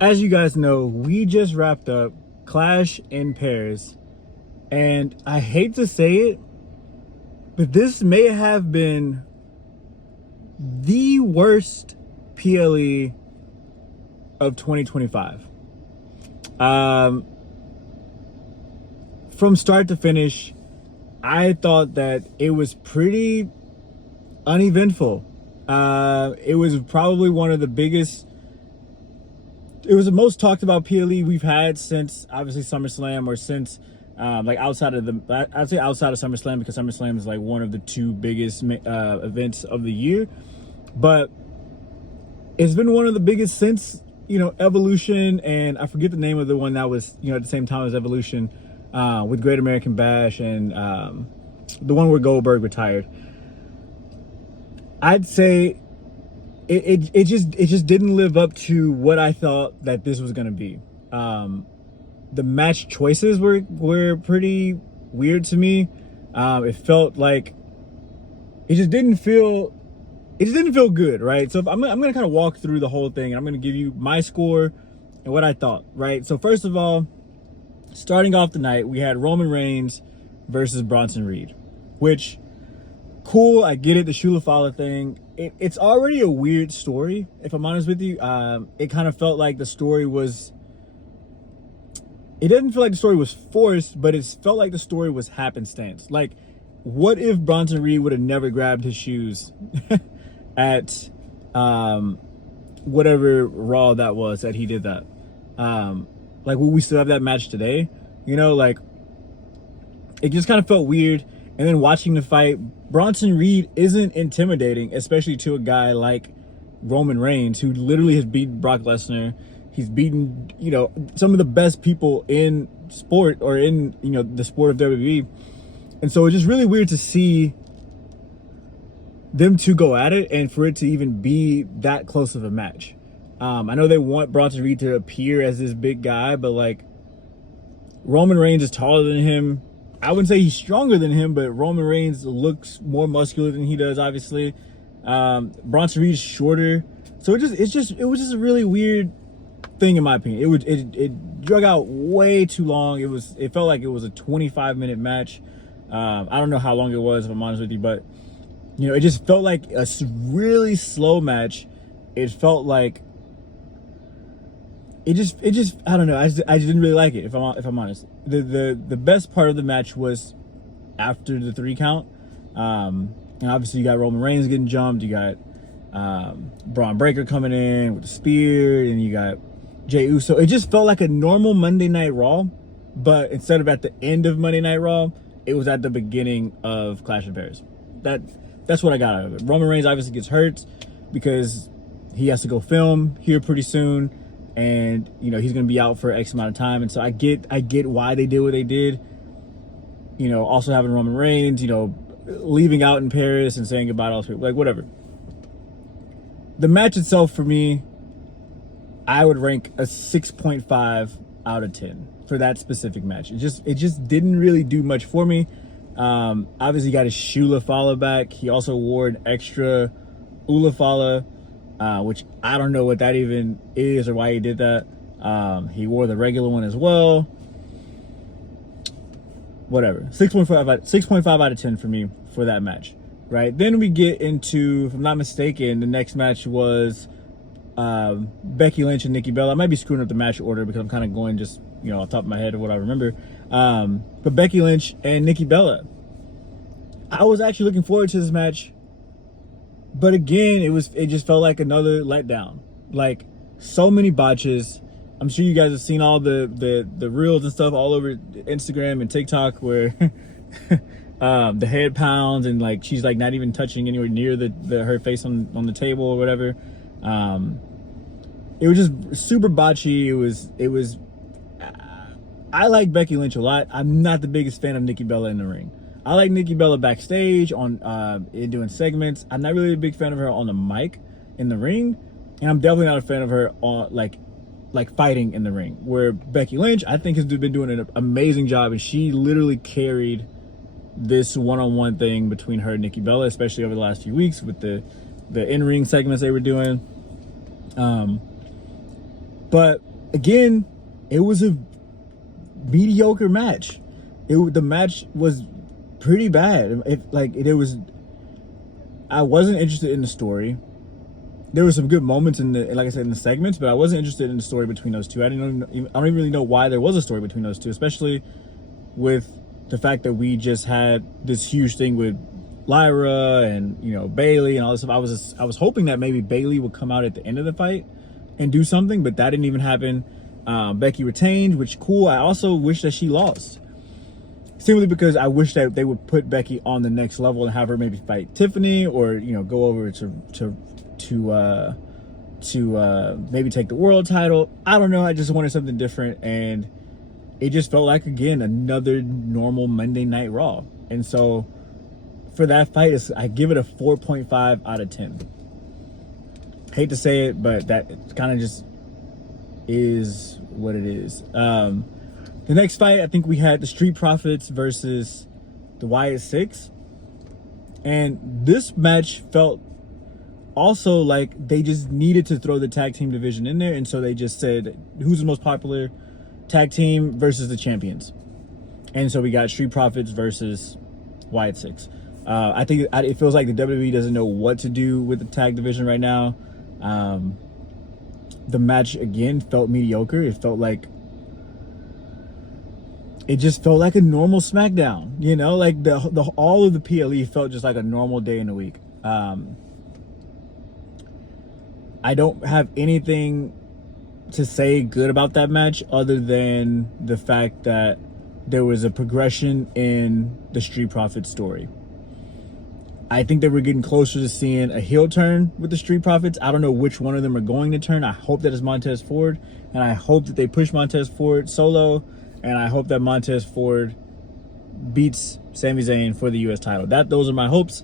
as you guys know, we just wrapped up Clash in Paris, and I hate to say it, but this may have been the worst PLE of 2025. From start to finish, I thought that it was pretty uneventful. It was probably one of the biggest. It was the most talked about PLE we've had since obviously SummerSlam, or since like outside of I'd say outside of SummerSlam, because SummerSlam is like one of the two biggest events of the year, but it's been one of the biggest since Evolution, and I forget the name of the one that was at the same time as Evolution, with Great American Bash, and the one where Goldberg retired. I'd say it just didn't live up to what I thought that this was gonna be. The match choices were pretty weird to me. It felt like it just didn't feel good, right? So I'm gonna kind of walk through the whole thing, and I'm gonna give you my score and what I thought, right? So first of all, starting off the night, we had Roman Reigns versus Bronson Reed, which, cool, I get it, the Shula Fala thing. It's already a weird story, if I'm honest with you. It kind of felt like the story was, it didn't feel like the story was forced, but it felt like the story was happenstance. Like, what if Bronson Reed would have never grabbed his shoes at whatever Raw that was that he did that? Like, would we still have that match today? Like, it just kind of felt weird. And then watching the fight, Bronson Reed isn't intimidating, especially to a guy like Roman Reigns, who literally has beaten Brock Lesnar. He's beaten, some of the best people in sport, or in, the sport of WWE. And so it's just really weird to see them two go at it, and for it to even be that close of a match. I know they want Bronson Reed to appear as this big guy, but like, Roman Reigns is taller than him. I wouldn't say he's stronger than him, but Roman Reigns looks more muscular than he does, obviously. Bronson Reed's shorter. So it was just a really weird thing, in my opinion. It drug out way too long. It felt like it was a 25-minute match. I don't know how long it was, if I'm honest with you, but it just felt like a really slow match. It felt like it just I don't know. I just didn't really like it, if I'm honest. The best part of the match was after the 3 count. And obviously you got Roman Reigns getting jumped, you got Braun Breaker coming in with the spear, and you got Jey Uso. It just felt like a normal Monday Night Raw, but instead of at the end of Monday Night Raw, it was at the beginning of Clash of Paris. That's what I got out of it. Roman Reigns obviously gets hurt because he has to go film here pretty soon, and he's going to be out for X amount of time. And so I get why they did what they did. Also having Roman Reigns, leaving out in Paris and saying goodbye to all those people, like, whatever. The match itself, for me, I would rank a 6.5 out of 10 for that specific match. It just didn't really do much for me. Obviously got his Shula Fala back. He also wore an extra Ula Fala, which I don't know what that even is or why he did that. He wore the regular one as well. Whatever. 6.5 out of 10 for me for that match. Right? Then we get into, if I'm not mistaken, the next match was Becky Lynch and Nikki Bella. I might be screwing up the match order because I'm kind of going just, off the top of my head of what I remember. But Becky Lynch and Nikki Bella. I was actually looking forward to this match. But again, it just felt like another letdown. Like, so many botches. I'm sure you guys have seen all the reels and stuff all over Instagram and TikTok where the head pounds, and like she's like not even touching anywhere near her face on the table or whatever. It was just super botchy. It was I like Becky Lynch a lot. I'm not the biggest fan of Nikki Bella in the ring. I like Nikki Bella backstage in doing segments. I'm not really a big fan of her on the mic in the ring, and I'm definitely not a fan of her on like fighting in the ring. Where Becky Lynch, I think, has been doing an amazing job, and she literally carried this one-on-one thing between her and Nikki Bella, especially over the last few weeks with the in-ring segments they were doing. But again, it was a mediocre match. The match was pretty bad. I wasn't interested in the story. There were some good moments like I said, in the segments, but I wasn't interested in the story between those two. I don't even really know why there was a story between those two, especially with the fact that we just had this huge thing with Lyra and Bayley and all this stuff. I was hoping that maybe Bayley would come out at the end of the fight and do something, but that didn't even happen. Becky retained, which cool. I also wish that she lost, simply because I wish that they would put Becky on the next level and have her maybe fight Tiffany, or go over to maybe take the world title. I don't know. I just wanted something different, and it just felt like, again, another normal Monday Night Raw. And so for that fight, I give it a 4.5 out of 10. Hate to say it, but that kind of just is what it is. The next fight, I think we had the Street Profits versus the Wyatt Six. And this match felt also like they just needed to throw the tag team division in there. And so they just said, who's the most popular tag team versus the champions? And so we got Street Profits versus Wyatt Six. I think it feels like the WWE doesn't know what to do with the tag division right now. The match, again, felt mediocre. It just felt like a normal SmackDown, like the all of the PLE felt just like a normal day in the week. I don't have anything to say good about that match other than the fact that there was a progression in the Street Profits story. I think that we're getting closer to seeing a heel turn with the Street Profits. I don't know which one of them are going to turn. I hope that it's Montez Ford, and I hope that they push Montez Ford solo, and I hope that Montez Ford beats Sami Zayn for the U.S. title. Those are my hopes.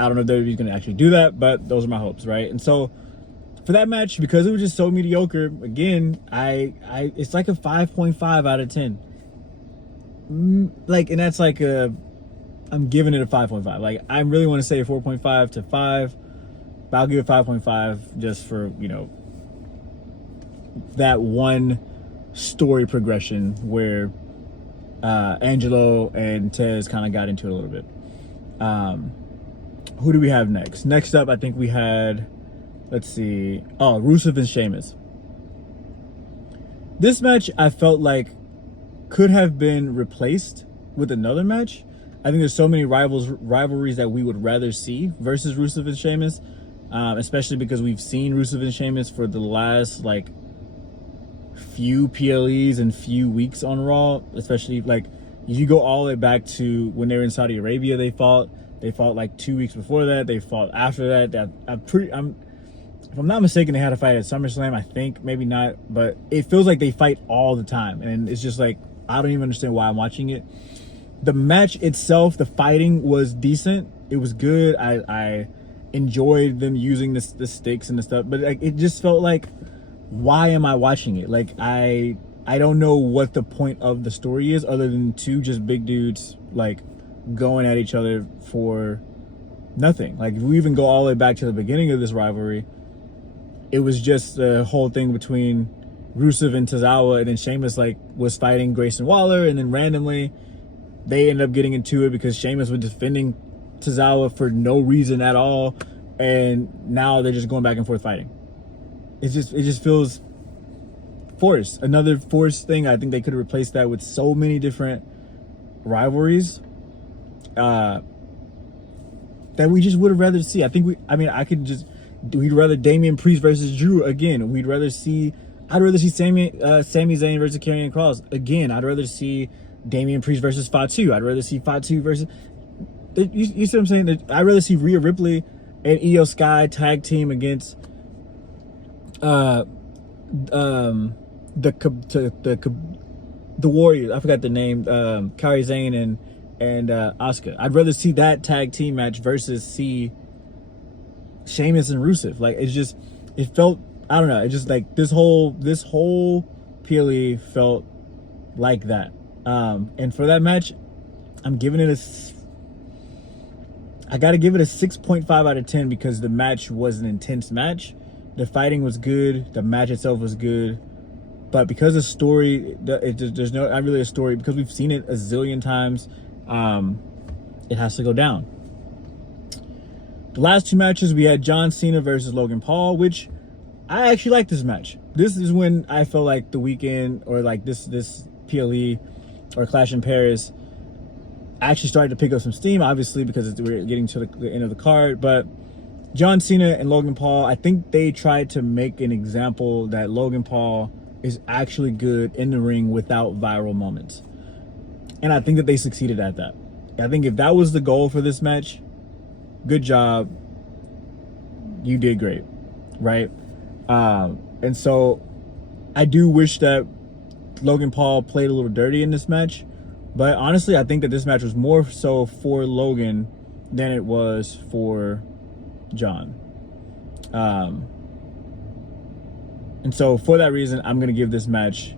I don't know if WWE's going to actually do that, but those are my hopes, right? And so for that match, because it was just so mediocre, again, it's like a 5.5 out of 10. And that's like I'm giving it a 5.5. Like, I really want to say 4.5 to 5, but I'll give it 5.5 just for, that one story progression where Angelo and Tez kind of got into it a little bit. Who do we have next? Next up, I think we had, let's see, Rusev and Sheamus. This match, I felt like, could have been replaced with another match. I think there's so many rivalries that we would rather see versus Rusev and Sheamus, especially because we've seen Rusev and Sheamus for the last few PLEs and few weeks on Raw. Especially if you go all the way back to when they were in Saudi Arabia, they fought like 2 weeks before that. They fought after that. If I'm not mistaken, they had a fight at SummerSlam. I think, maybe not, but it feels like they fight all the time, and it's just like I don't even understand why I'm watching it. The match itself, the fighting was decent. It was good. I enjoyed them using the sticks and the stuff, but it just felt like, why am I watching it? I don't know what the point of the story is other than two just big dudes going at each other for nothing. If we even go all the way back to the beginning of this rivalry, it was just the whole thing between Rusev and Tozawa, and then Sheamus was fighting Grayson Waller, and then randomly they ended up getting into it because Sheamus was defending Tozawa for no reason at all, and now they're just going back and forth fighting. It just feels forced. Another forced thing. I think they could have replaced that with so many different rivalries that we just would have rather see. We'd rather Damian Priest versus Drew again. I'd rather see Sami Zayn versus Karrion Kross again. I'd rather see Damian Priest versus Fatu. I'd rather see Fatu versus... You see what I'm saying? I'd rather see Rhea Ripley and Io Sky tag team against the Warriors. I forgot the name. Kairi Sane and Asuka. I'd rather see that tag team match versus see Sheamus and Rusev. It felt, I don't know, it just this whole PLE felt like that. And for that match, I'm giving it I gotta give it a 6.5 out of 10 because the match was an intense match, The fighting was good. The match itself was good. But because the story, there's not really a story, because we've seen it a zillion times, it has to go down. The last two matches, we had John Cena versus Logan Paul, which I actually like this match. This is when I felt like the weekend, or like this PLE or Clash in Paris, actually started to pick up some steam, obviously, because we're getting to the end of the card. But John Cena and Logan Paul, I think they tried to make an example that Logan Paul is actually good in the ring without viral moments. And I think that they succeeded at that. I think if that was the goal for this match, good job. You did great, right? And so I do wish that Logan Paul played a little dirty in this match. But honestly, I think that this match was more so for Logan than it was for John. And so for that reason, I'm going to give this match,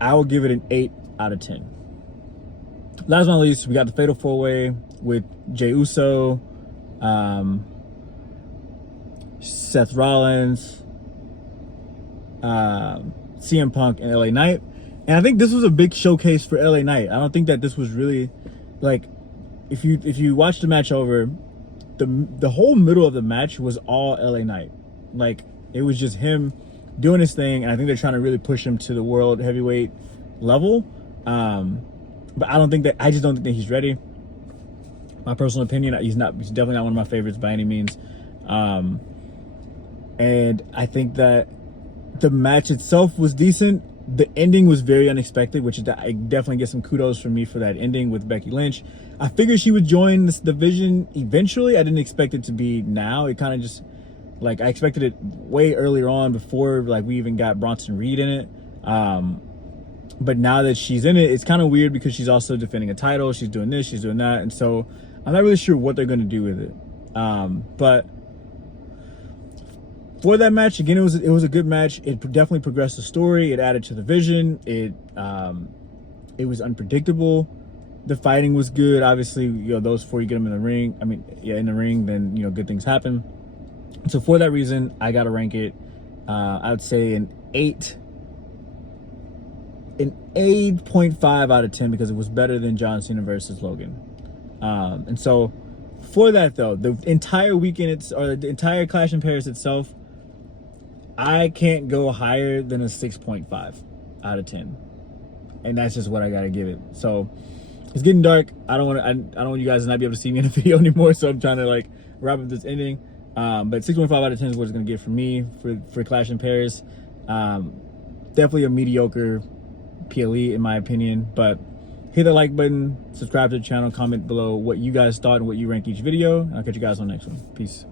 I will give it an 8 out of 10. Last but not least, we got the Fatal 4-Way with Jey Uso, Seth Rollins, CM Punk, and LA Knight. And I think this was a big showcase for LA Knight. I don't think that this was really, like, if you watch the match over, the whole middle of the match was all LA Knight. Like, it was just him doing his thing, and I think they're trying to really push him to the world heavyweight level. But I just don't think that he's ready. My personal opinion, he's definitely not one of my favorites by any means. And I think that the match itself was decent. The ending was very unexpected, which I definitely get some kudos from me for that ending with Becky Lynch. I figured she would join this division eventually. I didn't expect it to be now. It kind of just, like, I expected it way earlier on, before like we even got Bronson Reed in it. But now that she's in it, it's kind of weird, because she's also defending a title. She's doing this, she's doing that. And so I'm not really sure what they're going to do with it. But for that match, again, it was a good match. It definitely progressed the story. It added to the vision. It was unpredictable. The fighting was good. Obviously, those four, you get them in the ring. I mean, yeah, in the ring, then, good things happen. So for that reason, I got to rank it, I would say an 8.5 out of 10, because it was better than John Cena versus Logan. And so for that, though, the entire weekend, the entire Clash in Paris itself, I can't go higher than a 6.5 out of 10. And that's just what I got to give it. So it's getting dark. I don't want you guys to not be able to see me in the video anymore. So I'm trying to, like, wrap up this ending. But 6.5 out of 10 is what it's going to get from me for Clash in Paris. Definitely a mediocre PLE, in my opinion. But hit the like button, subscribe to the channel, comment below what you guys thought and what you rank each video. And I'll catch you guys on the next one. Peace.